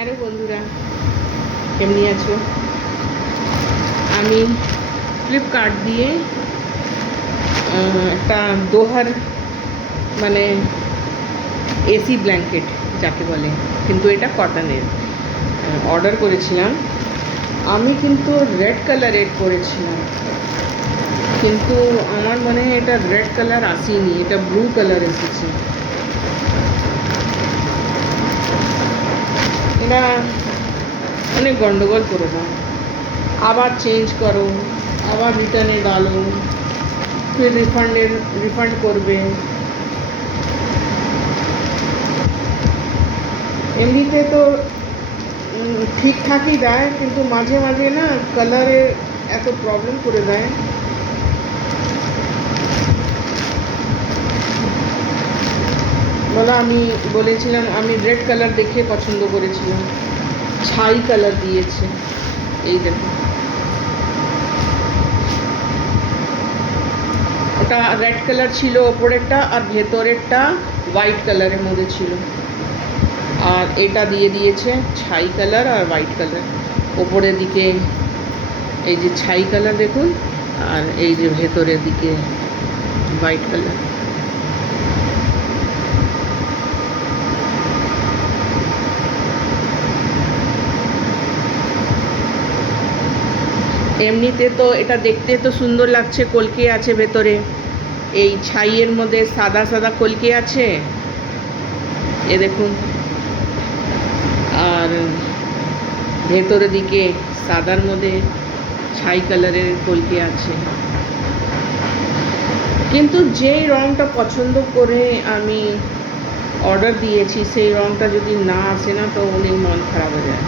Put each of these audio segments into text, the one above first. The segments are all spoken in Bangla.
হ্যাঁ রে বন্ধুরা, কেমনি আছো? আমি ফ্লিপকার্ট দিয়ে একটা দোহার মানে এসি ব্ল্যাঙ্কেট যাকে বলে, কিন্তু এটা কটনের অর্ডার করেছিলাম। আমি কিন্তু রেড কালারের করেছিলাম, কিন্তু আমার মনে হয় এটা রেড কালার আসেনি, এটা ব্লু কালার এসেছে। এটা অনেক গন্ডগোল করে দাও, আবার চেঞ্জ করো, আবার রিটার্নে ডালো, ফির রিফান্ড করবে। এমনিতে তো ঠিকঠাকই দেয়, কিন্তু মাঝে মাঝে না কালারে এত প্রবলেম করে দেয়। বলো, আমি বলেছিলাম আমি রেড কালার দেখে পছন্দ করেছিলাম, ছাই কালার দিয়েছে। এই দেখো, ওটা রেড কালার ছিল ওপরেরটা, আর ভেতরেরটা হোয়াইট কালারের মধ্যে ছিল। আর এটা দিয়ে দিয়েছে ছাই কালার আর হোয়াইট কালার। ওপরের দিকে এই যে ছাই কালার দেখুন, আর এই যে ভেতরের দিকে হোয়াইট কালার। এমনিতে তো এটা দেখতে তো সুন্দর লাগছে, কলকে আছে ভেতরে, এই ছাইয়ের মধ্যে সাদা সাদা কলকে আছে, এ দেখুন। আর ভেতরের দিকে সাদার মধ্যে ছাই কালারের কলকে আছে। কিন্তু যেই রঙটা পছন্দ করে আমি অর্ডার দিয়েছি, সেই রঙটা যদি না আসে না, তো অনেক মন খারাপ হয়ে যায়,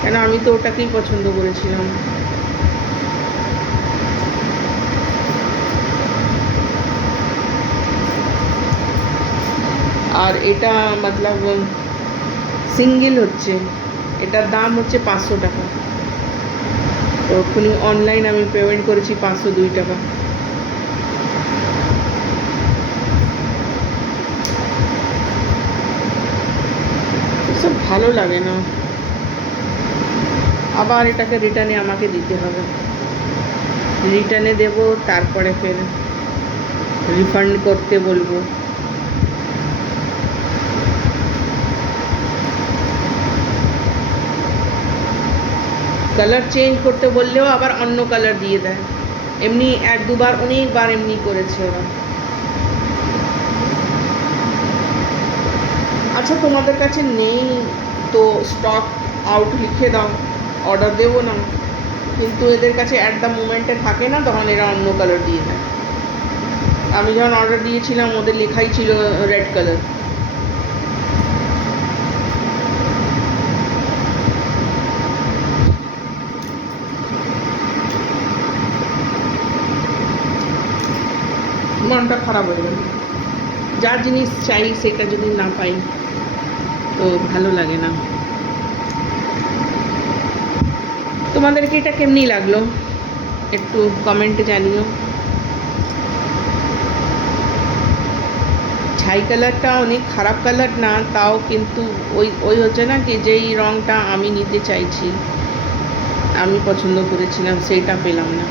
কেন আমি তো ওটাকেই পছন্দ করেছিলাম। আর এটা মতলব সিঙ্গেল হচ্ছে, এটার দাম হচ্ছে 500 টাকা। তো ওখানে অনলাইন আমি পেমেন্ট করেছি 502 টাকা। এসব ভালো লাগে না, আবার এটাকে রিটার্নে আমাকে দিতে হবে, রিটার্নে দেব, তারপরে ফের রিফান্ড করতে বলবো। কালার চেঞ্জ করতে বললেও আবার অন্য কালার দিয়ে দেয়। এমনি এক দুবার অনেকবার এমনি করেছে ওরা। আচ্ছা, তোমাদের কাছে নেই তো স্টক আউট লিখে দাও, অর্ডার দেবো না। কিন্তু এদের কাছে অ্যাট দ্য মোমেন্টে থাকে না, তখন এরা অন্য কালার দিয়ে দেয়। আমি যখন অর্ডার দিয়েছিলাম ওদের লেখাই ছিল রেড কালার। মনটা খারাপ হয়ে গেল, যা জিনিস চাই সেটা যদি না পাই তো ভালো লাগে না। তোমাদেরকে এটা কেমনি লাগলো একটু কমেন্টে জানিও। ছাই কালারটা অনেক খারাপ কালার না, তাও কিন্তু ওই ওই হচ্ছে না কি, যেই রঙটা আমি নিতে চাইছি, আমি পছন্দ করেছিলাম, সেইটা পেলাম না।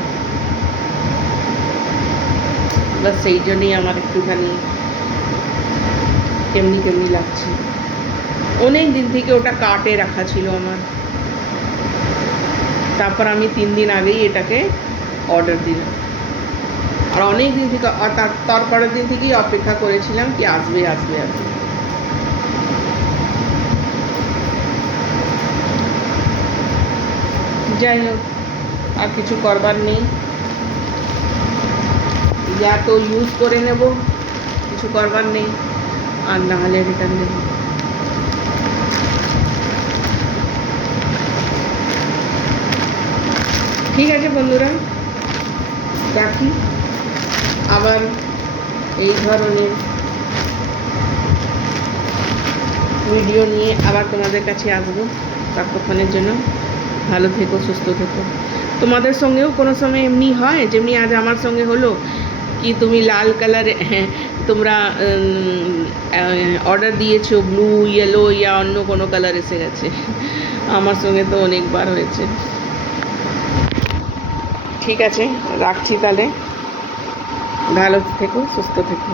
বাস সেই জন্যই আমার একটুখানি কেমনি কেমনি লাগছে। অনেক দিন থেকে ওটা কার্টে রাখা ছিল আমার, তারপর আমি 3 দিন আগেই এটাকে অর্ডার দিলাম। আর অনেক দিন থেকে, তারপরের দিন থেকেই অপেক্ষা করেছিলাম কি আসবে আসবে আসবে। যাই হোক, আর কিছু করবার নেই, যা তো ইউজ করে নেব, কিছু করবার নেই, আর না হলে রিটার্ন দেব। ঠিক আছে বন্ধুরা, রাখি, আবার এই ধরনের ভিডিও নিয়ে আবার তোমাদের কাছে আসবো। ততক্ষণের জন্য ভালো থেকো, সুস্থ থেকো। তোমাদের সঙ্গেও কোনো সময় এমনি হয় যেমনি আজ আমার সঙ্গে হলো, কি তুমি লাল কালারে, হ্যাঁ, তোমরা অর্ডার দিয়েছো ব্লু ইয়েলো ইয়া অন্য কোনো কালার এসে গেছে। আমার সঙ্গে তো অনেকবার হয়েছে। ঠিক আছে, রাখছি তাহলে। ভালো থেকো, সুস্থ থেকো।